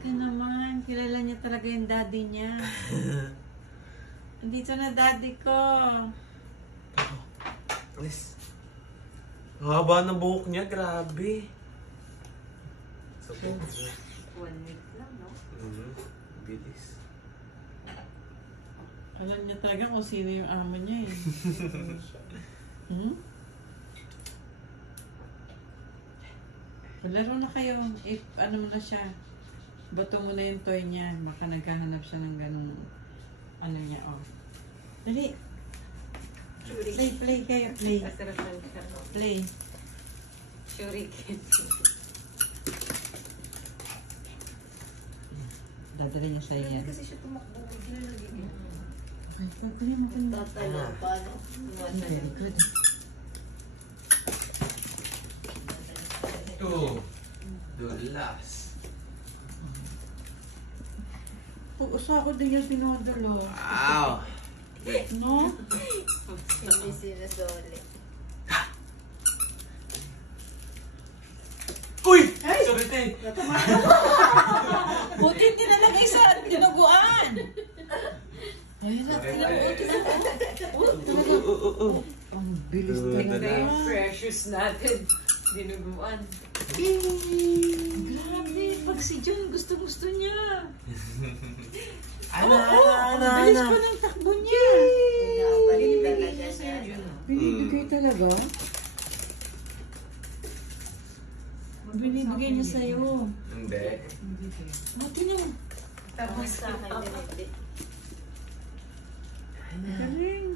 Talaga naman. Kilala niya talaga yung daddy niya. Andito na daddy ko. Yes. Ang haba ng buhok niya, grabe. So, 1 week lang, no? Bilis. Alam niya talaga kung sino yung amo niya eh. Hmm? Laro na kayo. If ano mo na siya. Bato mo na yung toy niya. Baka naghahanap siya ng ganun. Ano niya, oh. Dali. Play kayo. Play. Play. Shuriken. Dadali niya sa'yo yan. Kasi siya tumakbo. Hindi na nagiging. Okay, dali mo kung Tatalo pa, no? very good. Dulas. Usa ako din yung dinodolo. Wow! No? Hindi sinasoli. Uy! Ay! Sabitin! Buti hindi nalagay sa dinuguan. Ayun na, buti na. Ang bilis talaga. Yung precious natin. Dinuguan. Grabe, pag si Jun gusto niya. Ana! Bilis pa ng takbo niya. Nakabalik talaga siya. Binibigay talaga? Binibigay niya sa'yo. Hindi. Mati niya. Tapos sa akin, hindi. Galing.